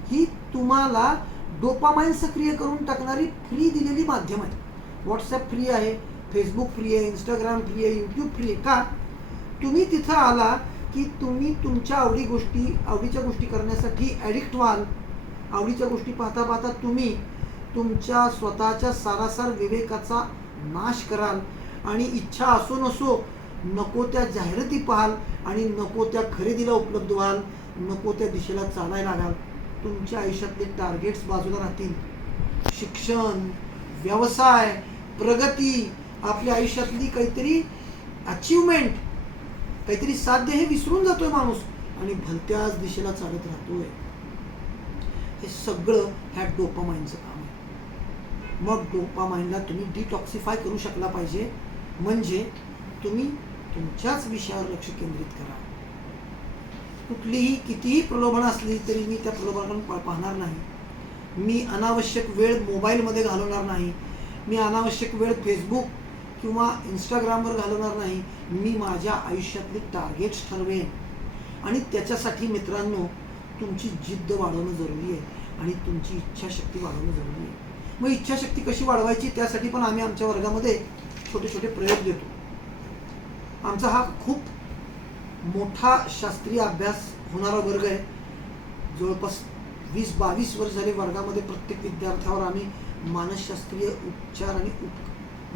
ही तुम्हाला डोपामाइन सक्रिय करून टाकणारी फ्री दिलेली माध्यम आहे. व्हॉट्सॲप फ्री आहे, फेसबुक फ्री आहे, इंस्टाग्राम फ्री आहे, यूट्यूब फ्री आहे. का? तुम्ही तिथं आला की तुम्ही तुमच्या आवडीच्या गोष्टी करण्यासाठी ॲडिक्ट व्हाल. आवडीच्या गोष्टी पाहता पाहता तुम्ही तुमच्या स्वतःच्या सारासार विवेकाचा नाश कराल आणि इच्छा असो नसो नको त्या जाहिराती पाहाल आणि नको त्या खरेदीला उपलब्ध व्हाल, नको त्या दिशेला चालायला लागाल. तुमच्या आयुष्यातले टार्गेट्स बाजूला राहतील. शिक्षण, व्यवसाय, प्रगती, आपल्या आयुष्यातली काहीतरी अचीवमेंट, काहीतरी साध्य हे विसरून जातोय माणूस आणि भलत्याच दिशेला चालत राहतोय. हे सगळं ह्या डोपामाइनचं काम आहे. मग डोपामाइनला तुम्ही डिटॉक्सिफाय करू शकला पाहिजे, म्हणजे तुम्ही तुमच्याच विषयावर लक्ष केंद्रित करा. कुठलीही कितीही प्रलोभन असली तरी मी त्या प्रलोभनाकडे पाहणार नाही. मी अनावश्यक वेळ मोबाईलमध्ये घालवणार नाही. मी अनावश्यक वेळ फेसबुक किंवा इंस्टाग्रामवर घालवणार नाही. मी माझ्या आयुष्यातले टार्गेट्स ठरवेन आणि त्याच्यासाठी मित्रांनो तुमची जिद्द वाढवणं जरुरी आहे आणि तुमची इच्छाशक्ती वाढवणं जरुरी आहे. मग इच्छाशक्ती कशी वाढवायची त्यासाठी पण आम्ही आमच्या वर्गामध्ये छोटे छोटे प्रयोग देतो. आमचा हा खूप मोठा शास्त्रीय अभ्यास होणारा वर्ग आहे. जवळपास 20-22 वर्ष झाले वर्गामध्ये प्रत्येक विद्यार्थ्यावर आम्ही मानसशास्त्रीय उपचार आणि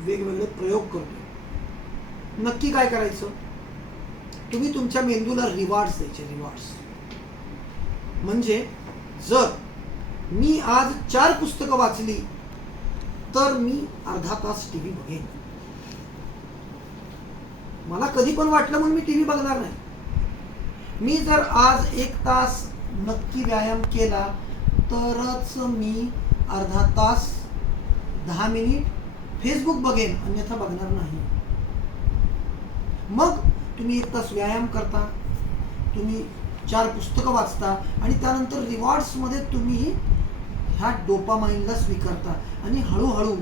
वेगवेगळे प्रयोग करतो. नक्की काय करायचं? तुम्ही तुमच्या मेंदूला रिवॉर्ड्स द्यायचे. रिवॉर्ड्स म्हणजे जर मी आज 4 पुस्तकं वाचली तर मी अर्धा तास टीव्ही बघेन. मला कधी पण वाटलं म्हणून मी टीव्ही बघणार नाही. मी जर आज 1 तास नक्की व्यायाम केला तरच मी अर्धा तास 10 मिनिट फेसबुक बघेन, अन्यथा बघणार नाही. मग तुम्ही 1 तास व्यायाम करता, तुम्ही 4 पुस्तकं वाचता आणि त्यानंतर रिवॉर्ड्समध्ये तुम्ही ह्या डोपामाइनला स्वीकारता आणि हळूहळू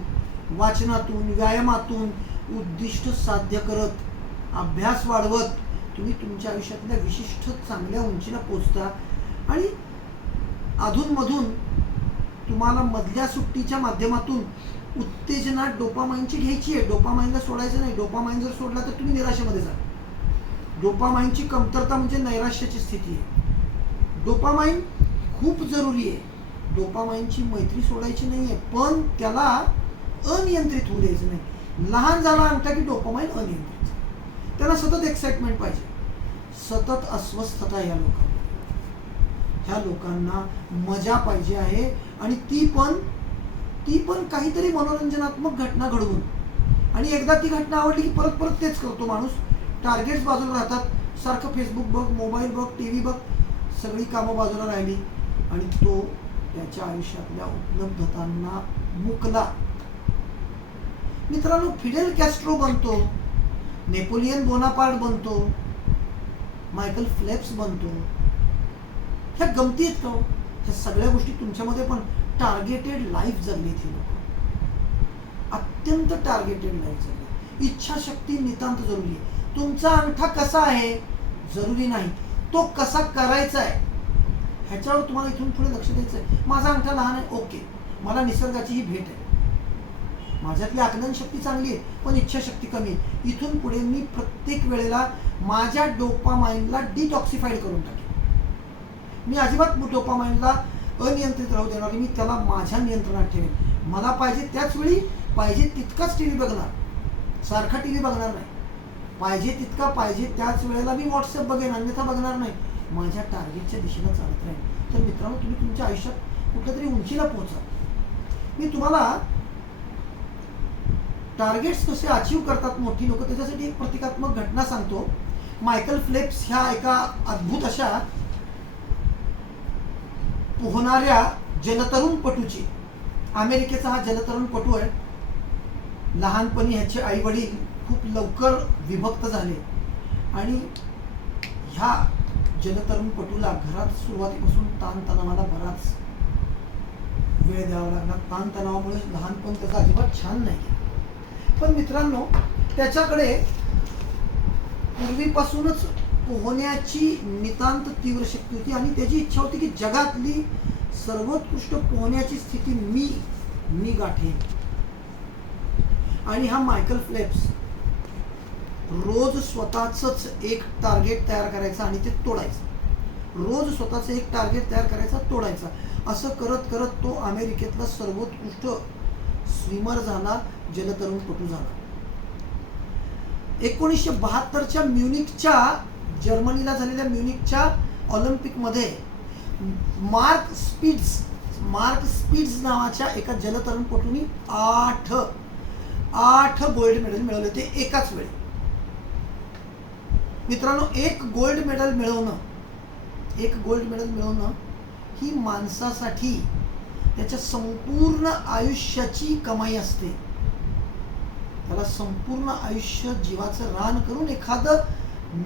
वाचनातून, व्यायामातून उद्दिष्ट साध्य करत, अभ्यास वाढवत तुम्ही तुमच्या आयुष्यातल्या विशिष्ट चांगल्या उंचीला पोचता. आणि अधूनमधून तुम्हाला मधल्या सुट्टीच्या माध्यमातून उत्तेजना डोपामाइनची घ्यायची आहे. डोपामाइनला सोडायचं नाही. डोपामाइन जर सोडला तर तुम्ही निराशेमध्ये जा. डोपामाइनची कमतरता म्हणजे नैराश्याची स्थिती आहे. डोपामाइन खूप जरुरी आहे. डोपामाइनची मैत्री सोडायची नाही आहे, पण त्याला अनियंत्रित होऊ द्यायचं नाही. लहान झाला अंगठा की डोपामाइन अनियंत्रित. त्याला सतत एक्साइटमेंट पाहिजे, सतत अस्वस्थता. ह्या लोकांना मजा पाहिजे आहे आणि ती पण काहीतरी मनोरंजनात्मक घटना घडवून. आणि एकदा ती घटना आवडली की परत परत तेच करतो माणूस. टार्गेट्स बाजूला राहतात, सारखं फेसबुक बघ, मोबाईल बघ, टीव्ही बघ, सगळी कामं बाजूला राहिली आणि तो त्याच्या आयुष्यातल्या उपलब्धतांना मुकला. मित्रांनो, फिडेल कॅस्ट्रो बनतो, नेपोलियन बोनापार्ट बनतो, मायकल फेल्प्स बनतो. ह्या गमती आहेत का? ह्या सगळ्या गोष्टी तुमच्यामध्ये पण टार्गेटेड लाईफ जगली ती लोक, अत्यंत टार्गेटेड लाईफ जगली. इच्छाशक्ती नितांत जरुरी आहे. तुमचा अंगठा कसा आहे जरुरी नाही, तो कसा करायचा आहे ह्याच्यावर तुम्हाला इथून पुढे लक्ष द्यायचं आहे. माझा अंगठा लहान आहे, ओके, मला निसर्गाची ही भेट आहे, माझ्यातली आकलन शक्ती चांगली आहे, पण इच्छाशक्ती कमी आहे. इथून पुढे मी प्रत्येक वेळेला माझ्या डोपामाइनला डिटॉक्सिफाईड करून टाकेन. मी अजिबात डोपामाइनला अनियंत्रित राहू देणार. मी त्याला माझ्या नियंत्रणात ठेवेन. मला पाहिजे त्याच वेळी पाहिजे तितकाच टीव्ही बघणार, सारखा टीव्ही बघणार नाही. पाहिजे तितका पाहिजे त्याच वेळेला मी व्हॉट्सअप बघेन, अन्यथा बघणार नाही. माझ्या टार्गेटच्या दिशेनं चालत राहील. तर मित्रांनो, तुम्ही तुमच्या आयुष्यात कुठल्या तरी उंचीला पोहोचा. मी तुम्हाला टार्गेट्स कसे अचीव करतात मोठी लोक त्याच्यासाठी एक प्रतिकात्मक घटना सांगतो. मायकल फेल्प्स ह्या एका अद्भुत अशा पोहणाऱ्या जलतरणपटूची, अमेरिकेचा हा जलतरणपटू आहे. लहानपणी ह्याचे आई वडील खूप लवकर विभक्त झाले आणि ह्या जलतरणपटूला घरात सुरुवातीपासून ताणतणावाला बराच वेळ द्यावा लागला. ताणतणावामुळे लहानपण त्याचा अजिबात छान नाही गेलं. पण मित्रांनो, त्याच्याकडे पूर्वीपासूनच पोहण्याची नितांत तीव्र शक्ती होती आणि त्याची इच्छा होती की जगातली सर्वोत्कृष्ट पोहण्याची स्थिती मी गाठेन. आणि हा मायकल फेल्प्स रोज स्वतःच एक टार्गेट तयार करायचा आणि ते तोडायचं. रोज स्वतःच एक टार्गेट तयार करायचा, तोडायचा. असं करत करत तो अमेरिकेतला सर्वोत्कृष्ट स्विमर झाला, जलतरणपटू झाला. 1972च्या म्युनिकच्या, जर्मनीला झालेल्या म्युनिकच्या ऑलिम्पिकमध्ये मार्क स्पिट्झ नावाच्या एका जलतरणपटूंनी 8 गोल्ड मेडल मिळवले होते एकाच वेळी. मित्रांनो, एक गोल्ड मेडल मिळवणं ही माणसासाठी त्याच्या संपूर्ण आयुष्याची कमाई असते. त्याला संपूर्ण आयुष्य जीवाचं रान करून एखादं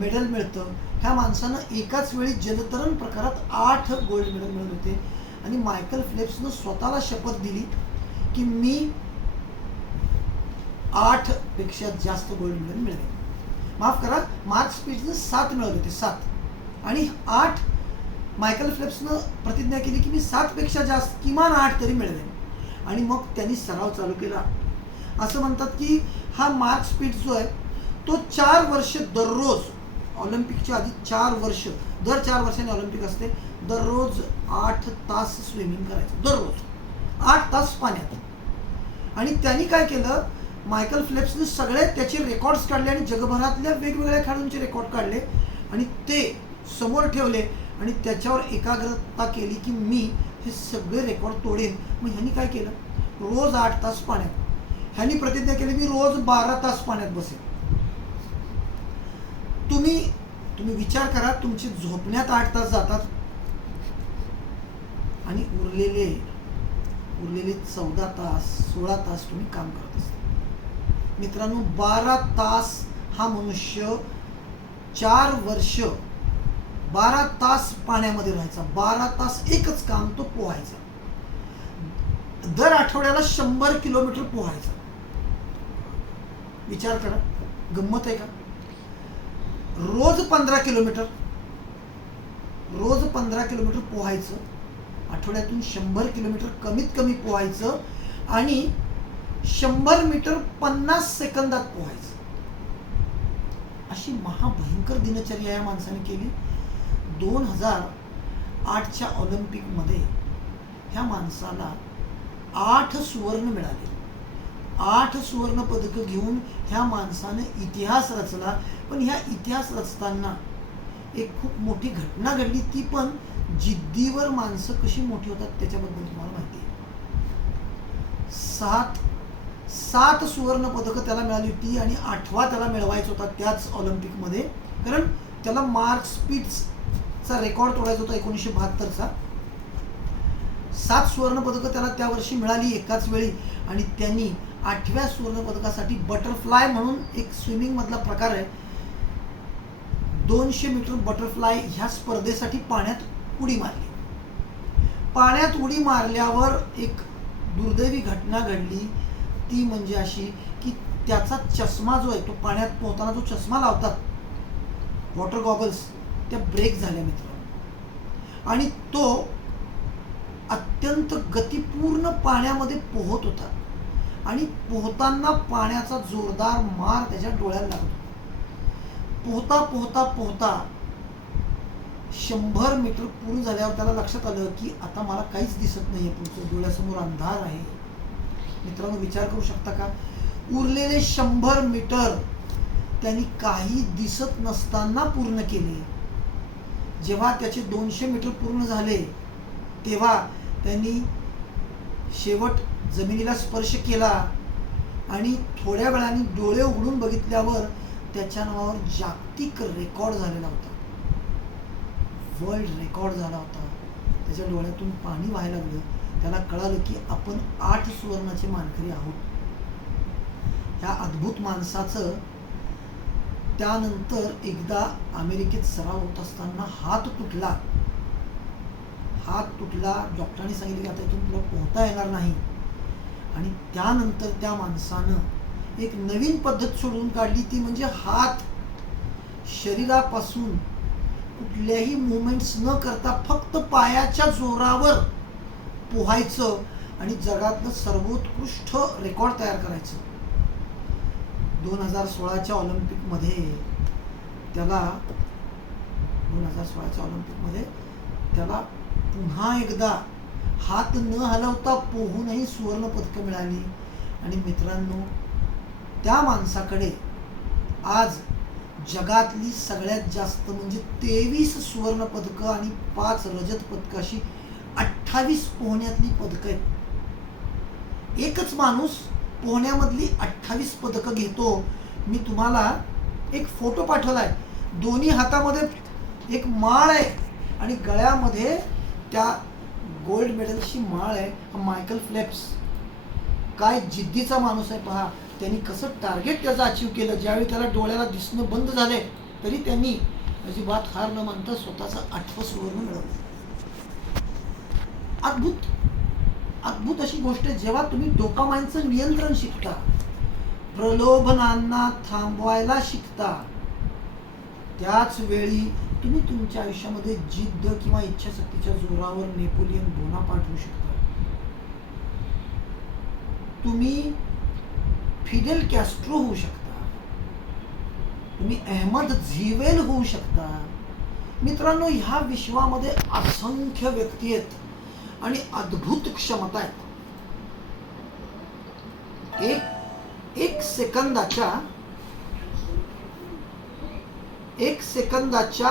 मेडल मिळतं. ह्या माणसानं एकाच वेळी जलतरण प्रकारात 8 गोल्ड मेडल मिळवले होते. आणि मायकल फेल्प्सनं स्वतःला शपथ दिली की मी 8 पेक्षा जास्त गोल्ड मेडल मिळवेन. माफ करा, मार्क स्पिट्झने 7 मिळवले होते, 7 आणि 8 मायकल फेल्प्सनं प्रतिज्ञा केली की मी 7 पेक्षा जास्त, किमान 8 तरी मिळवेन. आणि मग त्यांनी सराव चालू केला. असं म्हणतात की हा मार्क स्पिट्झ जो आहे तो 4 वर्ष दररोज, ऑलिम्पिकच्या आधी 4 वर्ष, दर 4 वर्षांनी ऑलिम्पिक असते, दररोज 8 तास स्विमिंग करायचं, दररोज 8 तास पाण्यात. आणि त्यांनी काय केलं, मायकल फेल्प्सने सगळे त्याचे रेकॉर्ड्स काढले आणि जगभरातल्या वेगवेगळ्या खेळाडूंचे रेकॉर्ड काढले आणि ते समोर ठेवले आणि त्याच्यावर एकाग्रता केली की मी हे सगळे रेकॉर्ड तोडेन. मग ह्यांनी काय केलं, रोज 8 तास पाण्यात. ह्यांनी प्रतिज्ञा केली मी रोज 12 तास पाण्यात बसेन. तुम्ही विचार करा, तुमची झोपण्यात 8 तास जातात आणि उरलेले 14 तास 16 तास तुम्ही काम करत असता. मित्रांनो, 12 तास हा मनुष्य 4 वर्ष 12 तास पाण्यामध्ये राहायचा, 12 तास एकच काम, तो पोहायचा. दर आठवड्याला 100 किलोमीटर पोहायचा. विचार करा, गंमत आहे का? रोज 15 किलोमीटर पोहायचं, आठवड्यातून 100 किलोमीटर कमीत कमी पोहायचं आणि 100 मीटर 50 सेकंदात पोहायचं. अशी महाभयंकर दिनचर्या या माणसाने केली. 2008च्या ऑलिम्पिकमध्ये ह्या माणसाला 8 सुवर्ण मिळाले. 8 सुवर्ण पदकं घेऊन ह्या माणसाने इतिहास रचला. पण ह्या इतिहास रचताना एक खूप मोठी घटना घडली, ती पण जिद्दीवर माणसं कशी मोठी होतात त्याच्याबद्दल तुम्हाला माहिती आहे. 7 सुवर्ण पदकं त्याला मिळाली होती आणि 8वा त्याला मिळवायचा होता त्याच ऑलिम्पिकमध्ये, कारण त्याला मार्क स्पिट्झचा रेकॉर्ड तोडायचा होता 1972चा. 7 सुवर्ण पदकं त्याला त्या वर्षी मिळाली एकाच वेळी आणि त्यांनी 8व्या सुवर्ण पदकासाठी बटरफ्लाय म्हणून एक स्विमिंग मधला प्रकार आहे, 200 मीटर बटरफ्लाय ह्या स्पर्धेसाठी पाण्यात उडी मारली. पाण्यात उडी मारल्यावर एक दुर्दैवी घटना घडली, ती म्हणजे अशी की त्याचा चष्मा जो आहे, तो पाण्यात पोहताना जो चष्मा लावतात, वॉटर गॉगल्स, त्या ब्रेक झाल्या मित्रांनो. आणि तो अत्यंत गतिपूर्ण पाण्यामध्ये पोहत होता आणि पोहताना पाण्याचा जोरदार मार त्याच्या डोळ्याला लागत होता. पोहता पोहता पोहता 100 मीटर पूर्ण झाल्यावर त्याला लक्षात आलं की आता मला काहीच दिसत नाहीये, पुढचं डोळ्यासमोर अंधार आहे. मित्रांनो, विचार करू शकता का, उरलेले 100 मीटर त्यांनी काही दिसत नसताना पूर्ण केले. जेव्हा त्याचे 200 मीटर पूर्ण झाले तेव्हा त्यांनी शेवट जमिनीला स्पर्श केला आणि थोड्या वेळाने डोळे उघडून बघितल्यावर त्याच्या नावावर जागतिक रेकॉर्ड झालेला होता, वर्ल्ड रेकॉर्ड झाला होता. त्याच्या डोळ्यातून पाणी व्हायला लागलं. त्याला कळालं की आपण 8 सुवर्णाचे मानकरी आहोत. ह्या अद्भुत माणसाचं त्यानंतर एकदा अमेरिकेत सराव होत असताना हात तुटला. डॉक्टरांनी सांगितलं की आता इथून तुला पोहता येणार नाही. आणि त्यानंतर त्या माणसानं एक नवीन पद्धत शोधून काढली, ती म्हणजे हात शरीरापासून कुठल्याही मुवमेंट्स न करता फक्त पायाच्या जोरावर पोहायचं आणि जगातलं सर्वोत्कृष्ट रेकॉर्ड तयार करायचं. 2016च्या ऑलिम्पिकमध्ये त्याला पुन्हा एकदा हात न हलवता पोहूनही सुवर्ण पदक मिळाली. आणि मित्रांनो, त्या माणसाकडे आज जगातली सगळ्यात जास्त म्हणजे 23 सुवर्ण पदकं आणि 5 रजत पदकं अशी 28 पोहण्यातली पदकं आहेत. एकच माणूस पोहण्यामधली 28 पदकं घेतो. मी तुम्हाला एक फोटो पाठवलाय. दोन्ही हातामध्ये एक माळ आहे आणि गळ्यामध्ये त्या गोल्ड मेडलची माळ आहे. मायकल फेल्प्स काय जिद्दीचा माणूस आहे पहा. त्यांनी कसं टार्गेट त्याचं अचीव केलं. ज्यावेळी त्याला डोळ्याला दिसणं बंद झाले तरी त्यांनी अजिबात हार न मानता स्वतःचं 8वं सुवर्ण मिळवलं. अद्भुत अशी गोष्ट आहे. जेव्हा तुम्ही डोपामाइनचं नियंत्रण शिकता, प्रलोभनांना थांबवायला शिकता, त्याच वेळी तुम्ही तुमच्या आयुष्यामध्ये जिद्द किंवा इच्छाशक्तीच्या जोरावर नेपोलियन बोनापार्ट होऊ शकता. तुम्ही फिडेल कॅस्ट्रो होऊ शकता. तुम्ही अहमद झिवेल होऊ शकता. मित्रांनो, ह्या विश्वामध्ये असंख्य व्यक्ती आहेत आणि अद्भुत क्षमता आहेत. एक सेकंदाच्या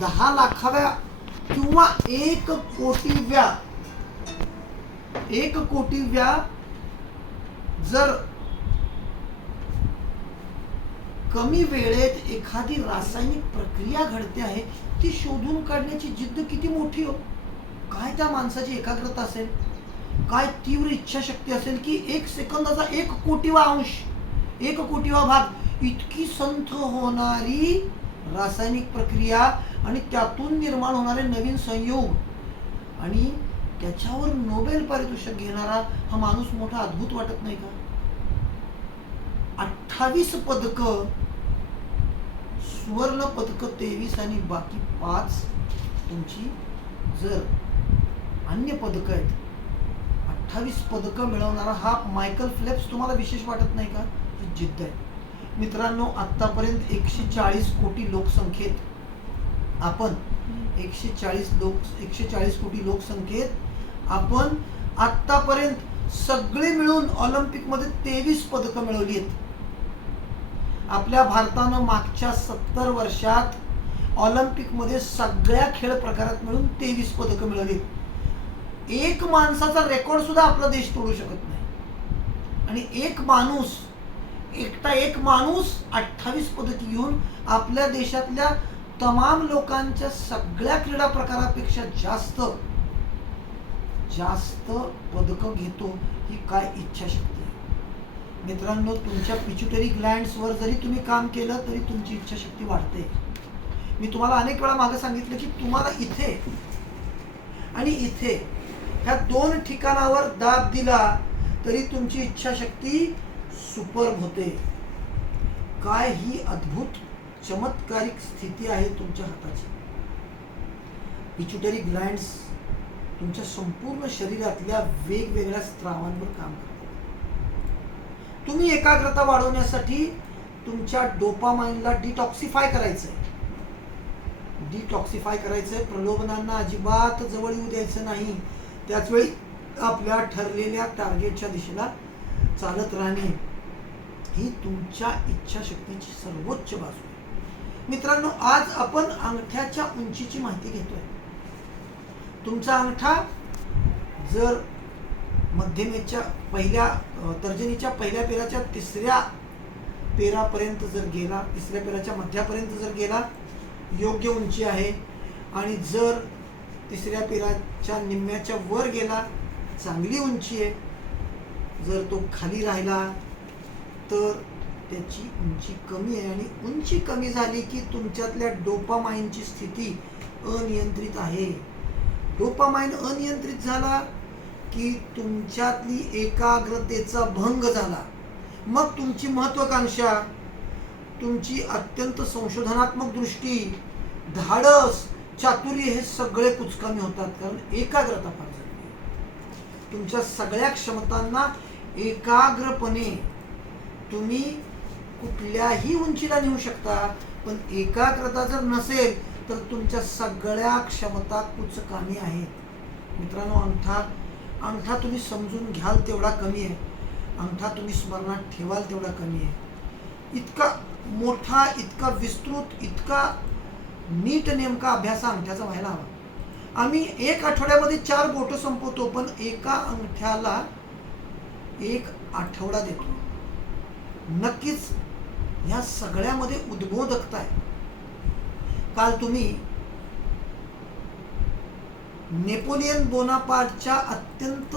10 लाखाव्या किंवा 1 कोटीव्या जर कमी वेळेत एखादी रासायनिक प्रक्रिया घडते आहे, ती शोधून काढण्याची जिद्द किती मोठी हो. काय त्या माणसाची एकाग्रता असेल, काय तीव्र इच्छाशक्ती असेल की 1 सेकंदाचा 1 कोटीवा अंश, 1 कोटीवा भाग इतकी संथ होणारी रासायनिक प्रक्रिया आणि त्यातून निर्माण होणारे नवीन संयोग आणि त्याच्यावर नोबेल पारितोषिक घेणारा हा माणूस मोठा अद्भुत वाटत नाही का? 28 पदकं, सुवर्ण पदकं 23 आणि बाकी 5 तुमची जर अन्य पदकं आहेत. 28 पदकं मिळवणारा हा मायकल फेल्प्स तुम्हाला विशेष वाटत नाही का? ही जिद्द आहे. मित्रांनो, आतापर्यंत 140 कोटी लोकसंख्येत आपण 140 कोटी लोकसंख्येत आपण आतापर्यंत सगळे मिळून ऑलिम्पिकमध्ये 23 पदकं मिळवली आहेत. आपल्या भारतानं मागच्या 70 वर्षात ऑलिम्पिकमध्ये सगळ्या खेळ प्रकारात मिळून 23 पदकं मिळवली. एक माणसाचा रेकॉर्ड सुद्धा आपला देश तोडू शकत नाही. आणि एक माणूस 28 पदकी घेऊन आपल्या देशातल्या तमाम लोकांच्या सगळ्या क्रीडा प्रकारापेक्षा जास्त पदकं घेतो. ही काय इच्छाशक्ती आहे. मित्रांनो, तुमच्या पिच्युटरी ग्लँड्सवर जरी तुम्ही काम केलं तरी तुमची इच्छाशक्ती वाढते. मी तुम्हाला अनेक वेळा मागे सांगितलं की तुम्हाला इथे आणि इथे ह्या 2 ठिकाणावर दाब दिला तरी तुमची इच्छाशक्ती सुपर्ब होते. काय ही अद्भुत चमत्कारिक स्थिती आहे तुमच्या हाताची. पिच्युटरी ग्लँड्स तुमच्या संपूर्ण शरीरातल्या वेगवेगळ्या स्त्रावांवर काम करतात. तुम्ही एकाग्रता वाढवण्यासाठी तुमच्या डोपामाइनला डिटॉक्सिफाय करायचंय. प्रलोभनांना अजिबात जवळ येऊ द्यायचं नाही. त्याच वेळी आपल्या ठरलेल्या टार्गेटच्या दिशेला चालत राहणे ही तुमच्या इच्छाशक्तीची सर्वोच्च बाजू आहे. मित्रांनो, आज आपण अंगठ्याच्या उंचीची माहिती घेतोय. तुमचा अंगठा जर मध्यमेच्या तर्जनीच्या पहिल्या पेराच्या तिसऱ्या पेरापर्यंत जर गेला, तिसऱ्या पेराच्या मध्यापर्यंत जर गेला, योग्य उंची आहे. आणि जर तिसऱ्या पेराच्या निम्म्याच्या वर गेला, चांगली उंची आहे. जर तो खाली राहिला तर त्याची उंची कमी आहे. आणि उंची कमी झाली की तुमच्यातल्या डोपामाइनची स्थिती अनियंत्रित आहे. डोपामाइन अनियंत्रित झाला की तुमच्यातली एकाग्रतेचा भंग झाला. मग तुमची महत्वाकांक्षा, तुमची अत्यंत संशोधनात्मक दृष्टी, धाडस, चातुर्य हे सगळे कुचकामी होतात. कारण एकाग्रता फार झाली. तुमच्या सगळ्या क्षमतांना एकाग्रपणे तुम्ही कुठल्याही उंचीला नेऊ शकता, पण एकाग्रता जर नसेल तर तुमच्या सगळ्या क्षमता कुचकामी आहेत. मित्रांनो, अंगठा तुम्ही समजून घ्याल तेवढा कमी आहे. अंगठा तुम्ही स्मरणात ठेवाल तेवढा कमी आहे. इतका मोठा, इतका विस्तृत, इतका नीट नेमका अभ्यास अंगठ्याचा व्हायला हवा. आम्ही 1 आठवड्यामध्ये 4 बोटं संपवतो, पण एका अंगठ्याला 1 आठवडा देतो. नक्कीच ह्या सगळ्यामध्ये उद्बोधकता आहे. काल तुम्ही नेपोलियन बोनापार्टच्या अत्यंत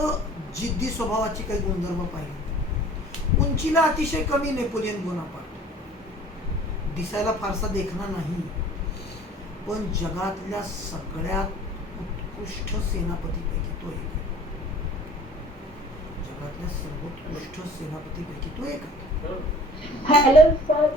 जिद्दी स्वभावाची काही गुणधर्म पाहिले. उंचीला अतिशय कमी नेपोलियन बोनापार्ट, दिसायला फारसा देखणा नाही, पण जगातल्या सगळ्यात उत्कृष्ट सेनापतीपैकी तो एक. जगातल्या सर्वोत्कृष्ट सेनापतीपैकी तो एक. Hello, sir.